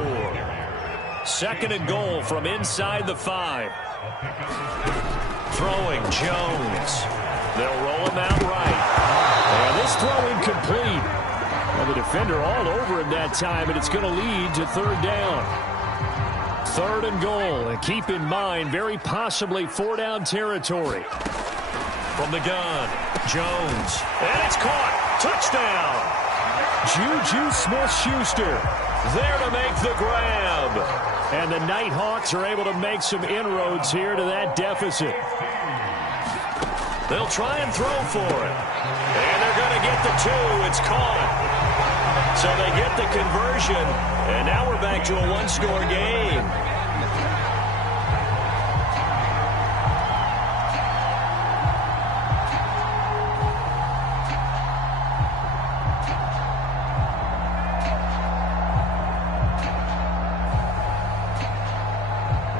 2nd and goal from inside the 5. Throwing Jones. They'll roll him out right. And this throw incomplete. Well, the defender all over him that time, and it's going to lead to 3rd down. 3rd and goal, and keep in mind, very possibly 4-down territory. From the gun, Jones, and it's caught. Touchdown. Juju Smith-Schuster there to make the grab. And the Nighthawks are able to make some inroads here to that deficit. They'll try and throw for it. And they're going to get the 2. It's caught. So they get the conversion, and now we're back to a 1-score game.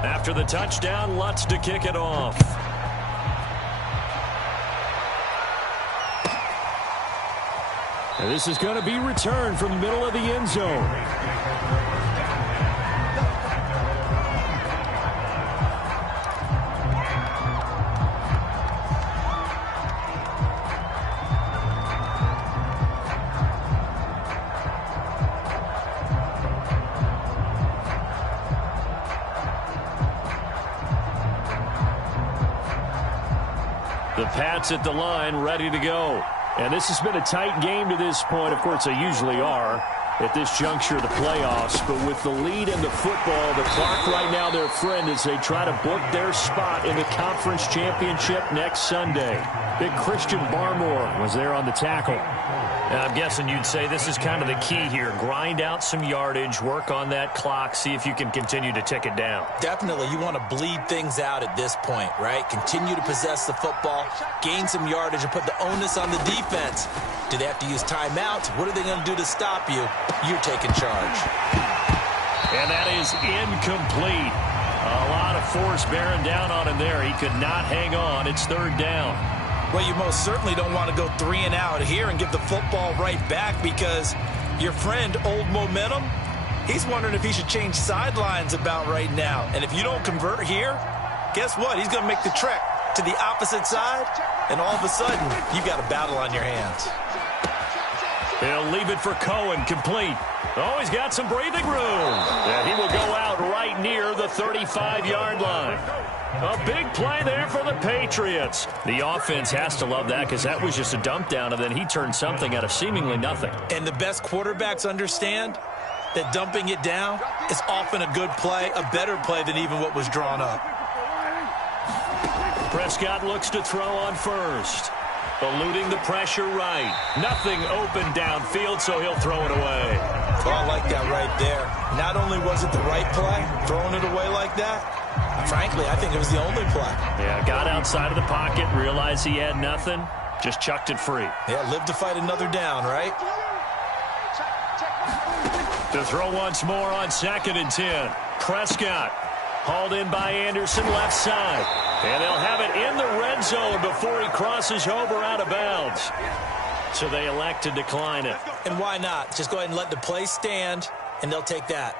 After the touchdown, Lutz to kick it off. And this is going to be returned from the middle of the end zone. The Pats at the line, ready to go. And this has been a tight game to this point. Of course, they usually are at this juncture of the playoffs. But with the lead in the football, the clock right now their friend as they try to book their spot in the conference championship next Sunday. Big Christian Barmore was there on the tackle. And I'm guessing you'd say this is kind of the key here. Grind out some yardage, work on that clock, see if you can continue to tick it down. Definitely, you want to bleed things out at this point, right? Continue to possess the football, gain some yardage, and put the onus on the defense. Do they have to use timeouts? What are they going to do to stop you? You're taking charge. And that is incomplete. A lot of force bearing down on him there. He could not hang on. It's third down. Well, you most certainly don't want to go 3 and out here and give the football right back because your friend, Old Momentum, he's wondering if he should change sidelines about right now. And if you don't convert here, guess what? He's going to make the trek to the opposite side, and all of a sudden, you've got a battle on your hands. He'll leave it for Cohen, complete. Oh, he's got some breathing room. And he will go out right near the 35-yard line. A big play there for the Patriots. The offense has to love that because that was just a dump down, and then he turned something out of seemingly nothing. And the best quarterbacks understand that dumping it down is often a good play, a better play than even what was drawn up. Prescott looks to throw on first. Eluding the pressure right. Nothing open downfield, so he'll throw it away. Oh, I like that right there. Not only was it the right play, throwing it away like that, frankly, I think it was the only play. Yeah, got outside of the pocket, realized he had nothing, just chucked it free. Yeah, live to fight another down, right? To throw once more on 2nd and 10. Prescott hauled in by Anderson, left side. And they'll have it in the red zone before he crosses over out of bounds. So they elect to decline it. And why not? Just go ahead and let the play stand, and they'll take that.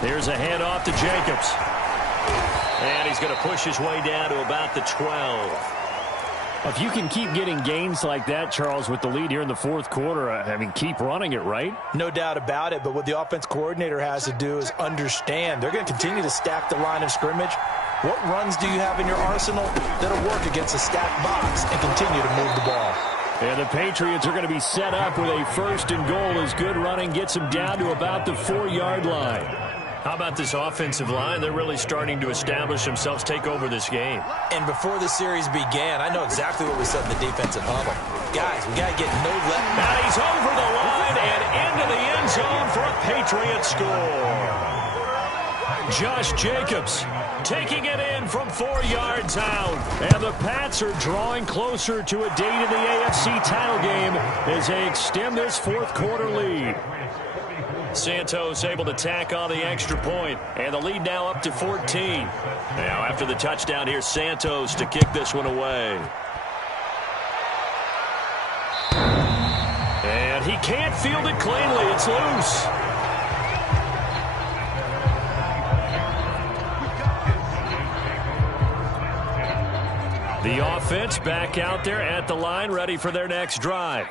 Here's a handoff to Jacobs. And he's going to push his way down to about the 12. If you can keep getting gains like that, Charles, with the lead here in the fourth quarter, I mean, keep running it, right? No doubt about it, but what the offense coordinator has to do is understand they're going to continue to stack the line of scrimmage. What runs do you have in your arsenal that'll work against a stacked box and continue to move the ball? And the Patriots are going to be set up with a 1st and goal as good running gets them down to about the 4-yard line. How about this offensive line? They're really starting to establish themselves, take over this game. And before the series began, I know exactly what we said in the defensive huddle. Guys, we got to get no let. Now he's over the line and into the end zone for a Patriot score. Josh Jacobs taking it in from 4 yards out. And the Pats are drawing closer to a date in the AFC title game as they extend this fourth quarter lead. Santos able to tack on the extra point, and the lead now up to 14. Now after the touchdown, here's Santos to kick this one away. And he can't field it cleanly. It's loose. The offense back out there at the line, ready for their next drive.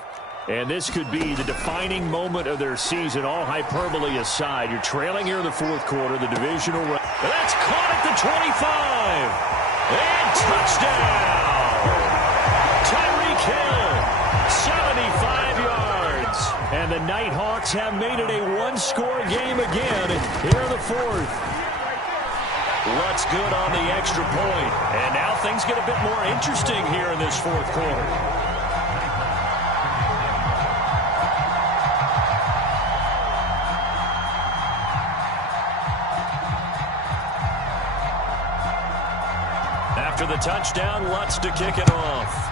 And this could be the defining moment of their season, all hyperbole aside. You're trailing here in the fourth quarter, the divisional round. That's caught at the 25. And touchdown! Tyreek Hill, 75 yards. And the Nighthawks have made it a one-score game again here in the fourth. What's good on the extra point. And now things get a bit more interesting here in this fourth quarter. After the touchdown, Lutz to kick it off.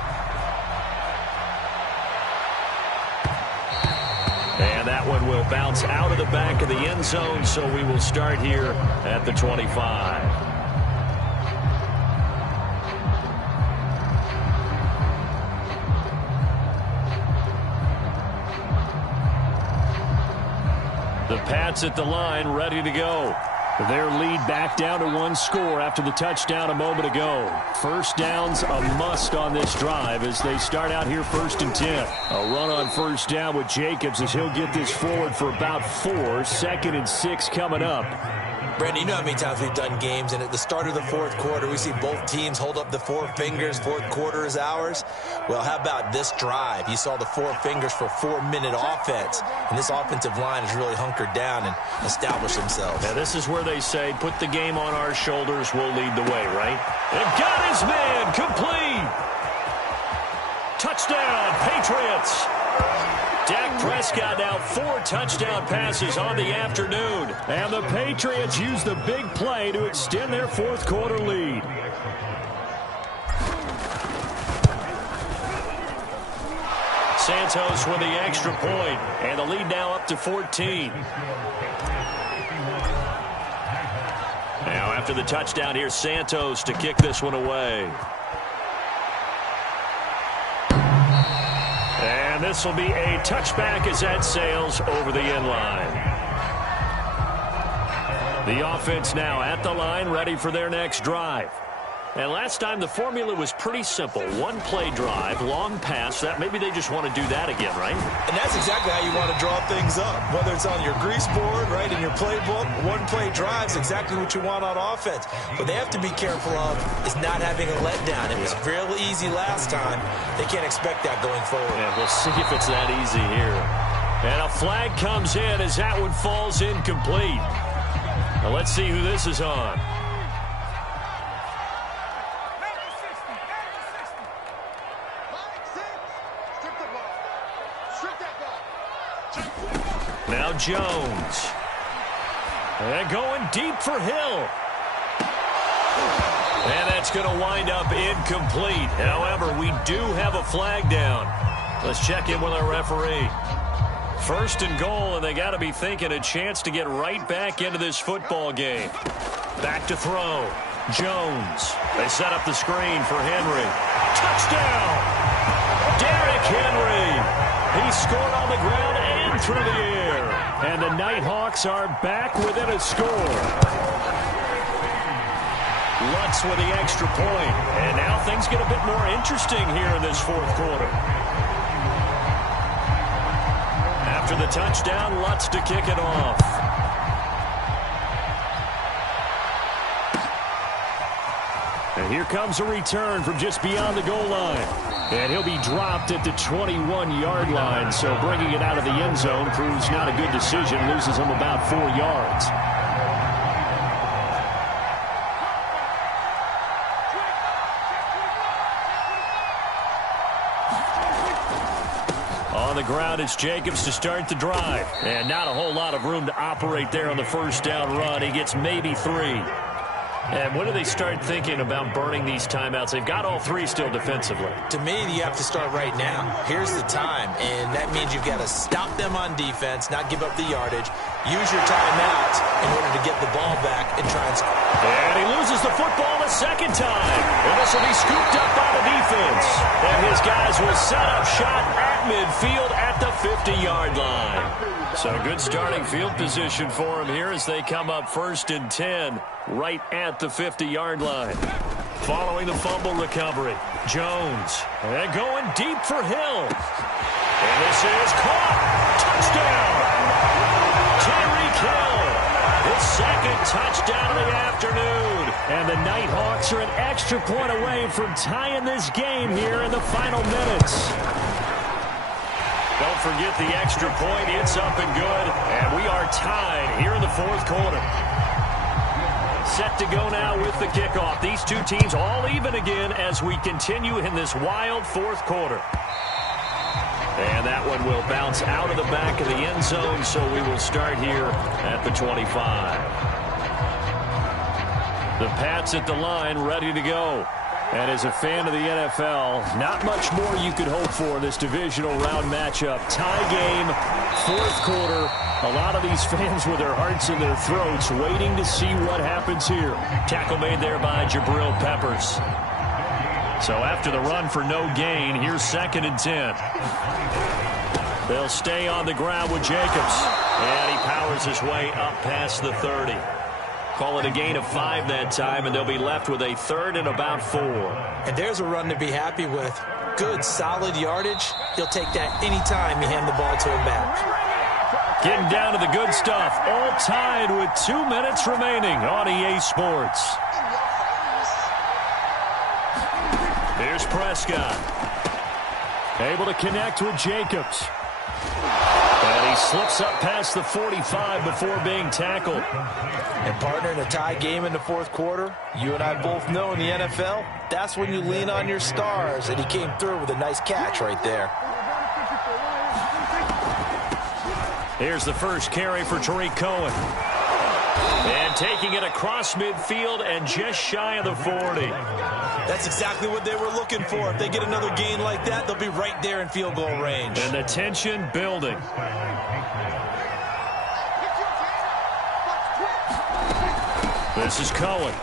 And that one will bounce out of the back of the end zone, so we will start here at the 25. The Pats at the line, ready to go. Their lead back down to one score after the touchdown a moment ago. First down's a must on this drive as they start out here 1st and 10. A run on first down with Jacobs as he'll get this forward for about 4. 2nd and 6 coming up. Brandon, you know how many times we've done games, and at the start of the fourth quarter, we see both teams hold up the 4 fingers, fourth quarter is ours. Well, how about this drive? You saw the 4 fingers for 4-minute offense, and this offensive line has really hunkered down and established themselves. Now, this is where they say, put the game on our shoulders, we'll lead the way, right? And got his man, complete! Touchdown, Patriots! Dak Prescott now 4 touchdown passes on the afternoon. And the Patriots use the big play to extend their fourth quarter lead. Santos with the extra point, and the lead now up to 14. Now after the touchdown, here's Santos to kick this one away. And this will be a touchback as that sails over the end line. The offense now at the line, ready for their next drive. And last time the formula was pretty simple. 1-play drive, long pass. That maybe they just want to do that again, right? And that's exactly how you want to draw things up. Whether it's on your grease board, right, in your playbook, 1-play drive's exactly what you want on offense. What they have to be careful of is not having a letdown. It was real easy last time. They can't expect that going forward. Yeah, we'll see if it's that easy here. And a flag comes in as that one falls incomplete. Now let's see who this is on. Now Jones. And going deep for Hill. And that's going to wind up incomplete. However, we do have a flag down. Let's check in with our referee. 1st and goal, and they got to be thinking a chance to get right back into this football game. Back to throw. Jones. They set up the screen for Henry. Touchdown! Derrick Henry. He scored on the ground and through the air. And the Nighthawks are back within a score. Lutz with the extra point. And now things get a bit more interesting here in this fourth quarter. After the touchdown, Lutz to kick it off. And here comes a return from just beyond the goal line. And he'll be dropped at the 21-yard line. So bringing it out of the end zone proves not a good decision. Loses him about 4 yards. On the ground, it's Jacobs to start the drive. And not a whole lot of room to operate there on the first down run. He gets maybe 3. And when do they start thinking about burning these timeouts? They've got all 3 still defensively. To me, you have to start right now. Here's the time, and that means you've got to stop them on defense, not give up the yardage, use your timeouts in order to get the ball back and try and score. And he loses the football a second time. And this will be scooped up by the defense. And his guys will set up shot at midfield at the 50-yard line. So good starting field position for him here as they come up 1st and 10 right at the 50-yard line. Following the fumble recovery, Jones. And going deep for Hill. And this is caught. Touchdown. Tyreek Hill. His 2nd touchdown of the afternoon. And the Nighthawks are an extra point away from tying this game here in the final minutes. Don't forget the extra point. It's up and good. And we are tied here in the fourth quarter. Set to go now with the kickoff. These two teams all even again as we continue in this wild fourth quarter. And that one will bounce out of the back of the end zone, so we will start here at the 25. The Pats at the line, ready to go. And as a fan of the NFL, not much more you could hope for in this divisional round matchup. Tie game, fourth quarter. A lot of these fans with their hearts in their throats waiting to see what happens here. Tackle made there by Jabril Peppers. So after the run for no gain, here's 2nd and 10. They'll stay on the ground with Jacobs. And he powers his way up past the 30. Call it a gain of 5 that time, and they'll be left with a 3rd and about 4. And there's a run to be happy with. Good, solid yardage. He'll take that anytime you hand the ball to him back. Getting down to the good stuff. All tied with 2 minutes remaining on EA Sports. Here's Prescott. Able to connect with Jacobs. And he slips up past the 45 before being tackled. And partner, in a tie game in the fourth quarter, you and I both know in the NFL, that's when you lean on your stars. And he came through with a nice catch right there. Here's the first carry for Tariq Cohen. And taking it across midfield and just shy of the 40. That's exactly what they were looking for. If they get another gain like that, they'll be right there in field goal range. And the tension building. This is Cohen.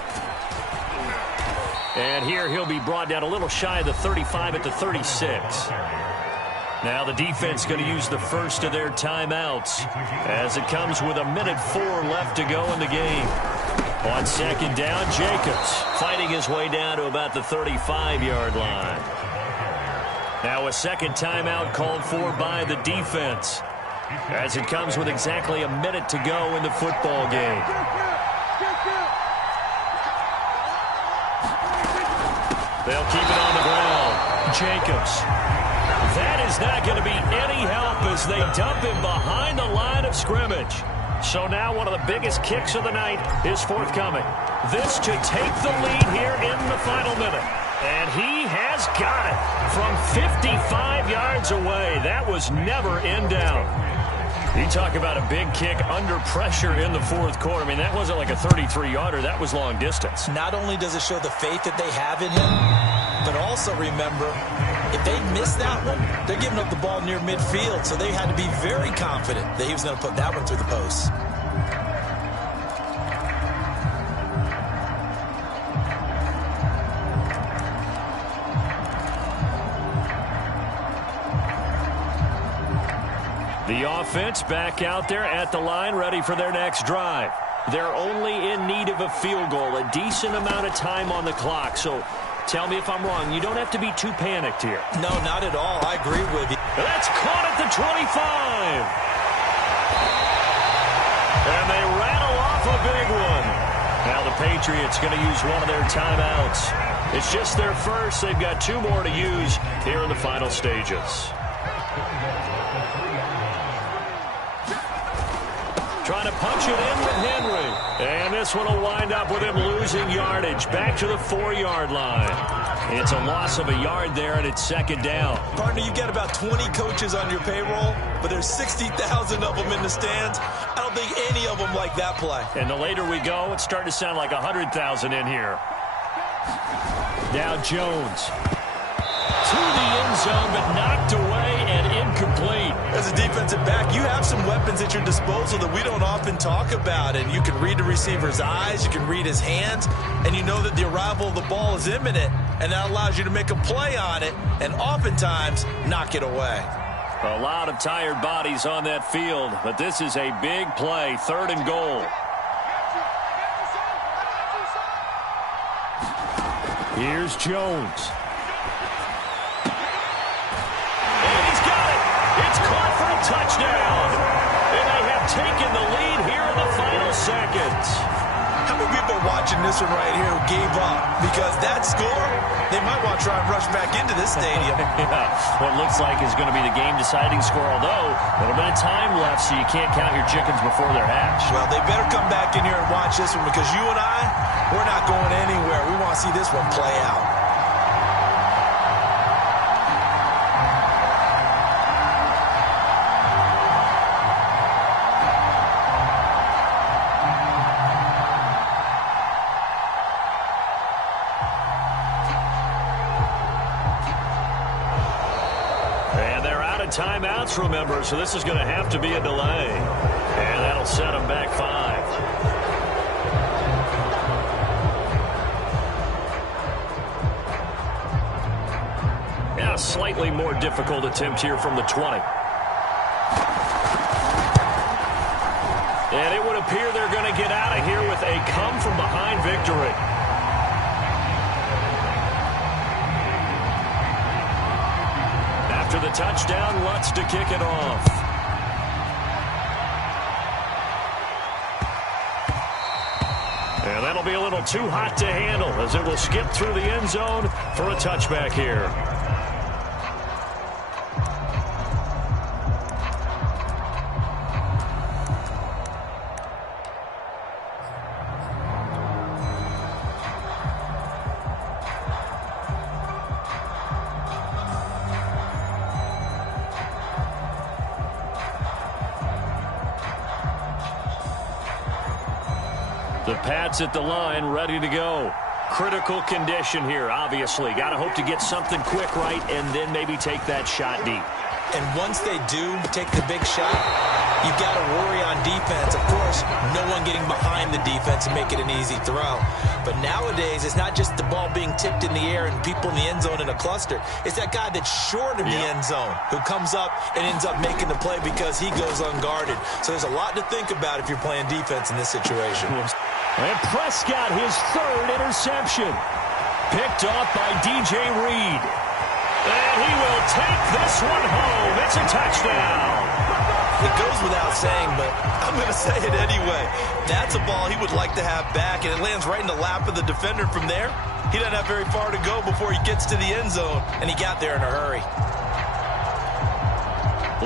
And here he'll be brought down a little shy of the 35 at the 36. Now the defense going to use the first of their timeouts as it comes with 1:04 left to go in the game. On second down, Jacobs fighting his way down to about the 35-yard line. Now a second timeout called for by the defense as it comes with exactly 1 minute to go in the football game. They'll keep it on the ground. Jacobs. That is not going to be any help as they dump him behind the line of scrimmage. So now one of the biggest kicks of the night is forthcoming. This to take the lead here in the final minute. And he has got it from 55 yards away. That was never in doubt. You talk about a big kick under pressure in the fourth quarter. I mean, that wasn't like a 33-yarder. That was long distance. Not only does it show the faith that they have in him, but also remember, if they miss that one, they're giving up the ball near midfield, so they had to be very confident that he was going to put that one through the post. The offense back out there at the line, ready for their next drive. They're only in need of a field goal, a decent amount of time on the clock. So tell me if I'm wrong. You don't have to be too panicked here. No, not at all. I agree with you. That's caught at the 25. And they rattle off a big one. Now the Patriots going to use one of their timeouts. It's just their first. They've got 2 more to use here in the final stages. Trying to punch it in with Henry. And this one will wind up with him losing yardage. Back to the 4-yard line. It's a loss of a yard there, and it's second down. Partner, you got about 20 coaches on your payroll, but there's 60,000 of them in the stands. I don't think any of them like that play. And the later we go, it's starting to sound like 100,000 in here. Now Jones. To the end zone, but knocked away and incomplete. As a defensive back, you have some weapons at your disposal that we don't often talk about. And you can read the receiver's eyes, you can read his hands, and you know that the arrival of the ball is imminent. And that allows you to make a play on it and oftentimes knock it away. A lot of tired bodies on that field, but this is a big play, 3rd and goal. Here's Jones. Touchdown. And they have taken the lead here in the final seconds. How many people are watching this one right here who gave up? Because that score, they might want to try and rush back into this stadium. Yeah, what looks like is going to be the game-deciding score, although a little bit of time left, so you can't count your chickens before they're hatched. Well, they better come back in here and watch this one because you and I, we're not going anywhere. We want to see this one play out. Timeouts, remember, so this is going to have to be a delay. And that'll set them back 5. Yeah, slightly more difficult attempt here from the 20. And it would appear they're going to get out of here with a come-from-behind victory. After the touchdown, Lutz to kick it off. And that'll be a little too hot to handle as it will skip through the end zone for a touchback here. The Pats at the line, ready to go. Critical condition here, obviously. Got to hope to get something quick right and then maybe take that shot deep. And once they do take the big shot, you've got to worry on defense. Of course, no one getting behind the defense and make it an easy throw. But nowadays, it's not just the ball being tipped in the air and people in the end zone in a cluster. It's that guy that's short of the end zone who comes up and ends up making the play because he goes unguarded. So there's a lot to think about if you're playing defense in this situation. And Prescott, his third interception. Picked off by DJ Reed. And he will take this one home. It's a touchdown. It goes without saying, but I'm going to say it anyway. That's a ball he would like to have back, and it lands right in the lap of the defender from there. He doesn't have very far to go before he gets to the end zone, and he got there in a hurry.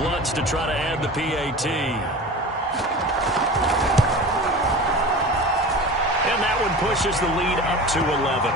Lutz to try to add the PAT. And that one pushes the lead up to 11.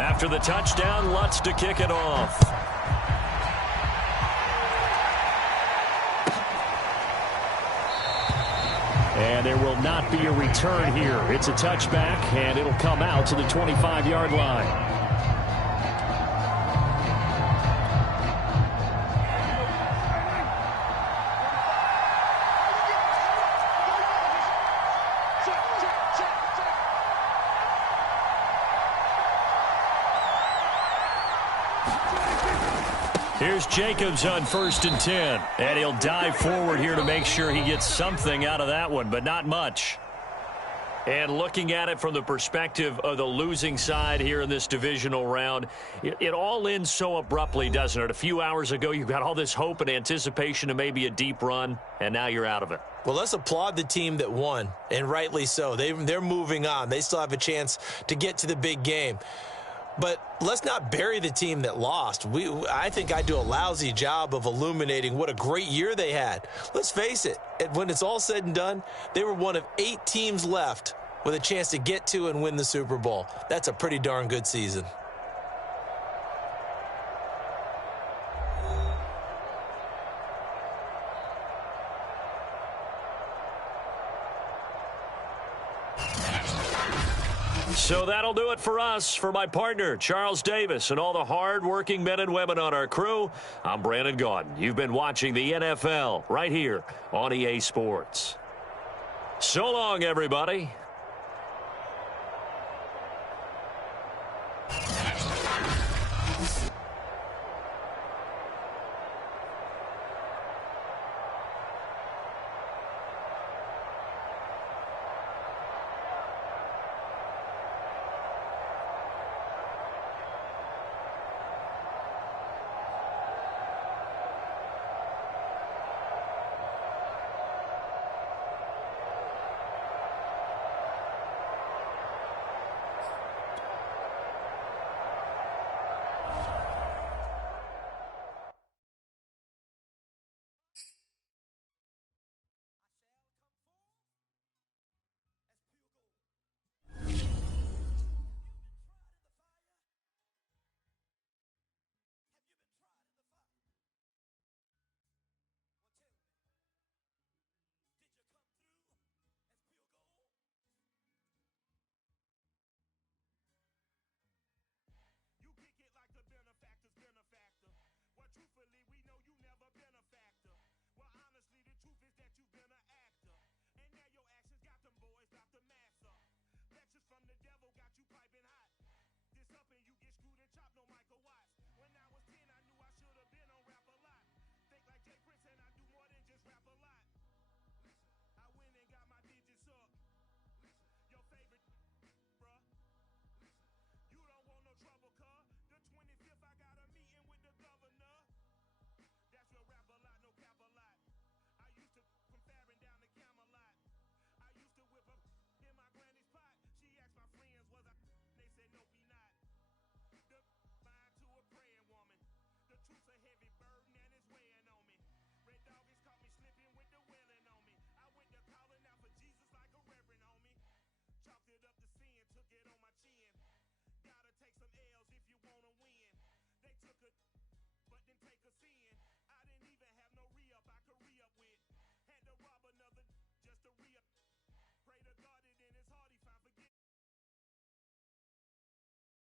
After the touchdown, Lutz to kick it off. And there will not be a return here. It's a touchback, and it'll come out to the 25-yard line. Here's Jacobs on 1st and 10. And he'll dive forward here to make sure he gets something out of that one, but not much. And looking at it from the perspective of the losing side here in this divisional round, it all ends so abruptly, doesn't it? A few hours ago, you got all this hope and anticipation of maybe a deep run, and now you're out of it. Well, let's applaud the team that won, and rightly so. They're moving on. They still have a chance to get to the big game. But let's not bury the team that lost. I think I do a lousy job of illuminating what a great year they had. Let's face it, when it's all said and done, they were one of 8 teams left with a chance to get to and win the Super Bowl. That's a pretty darn good season. So that'll do it for us. For my partner, Charles Davis, and all the hard-working men and women on our crew, I'm Brandon Gaudin. You've been watching the NFL right here on EA Sports. So long, everybody. you've been an actor. And now your actions got them boys about to mass up. Lectures from the devil got you piping hot. This up and you get screwed and chopped, no Michael Watts. When I was 10, I knew I should have been on Rap a Lot. Think like Jay Prince and I do more than just rap a lot. I went and got my digits up. Your favorite, bruh. You don't want no trouble, cuz. The 25th, I got a meeting with the governor. That's real rap a lot, no cap a lot. I used to from Farron down to Camelot. I used to whip up in my granny's pot. She asked my friends, was I? They said, no, be not. The mind to a praying woman. The truth's a heavy burden and it's weighing on me. Red Doggies caught me slipping with the wailing on me. I went to calling out for Jesus like a reverend on me. Chalked it up to sin, took it on my chin. Gotta take some L's if you wanna win. They took a but didn't take a sin. I didn't even have no re-up I could re-up with. Had to rob another just to re-up. Pray to God it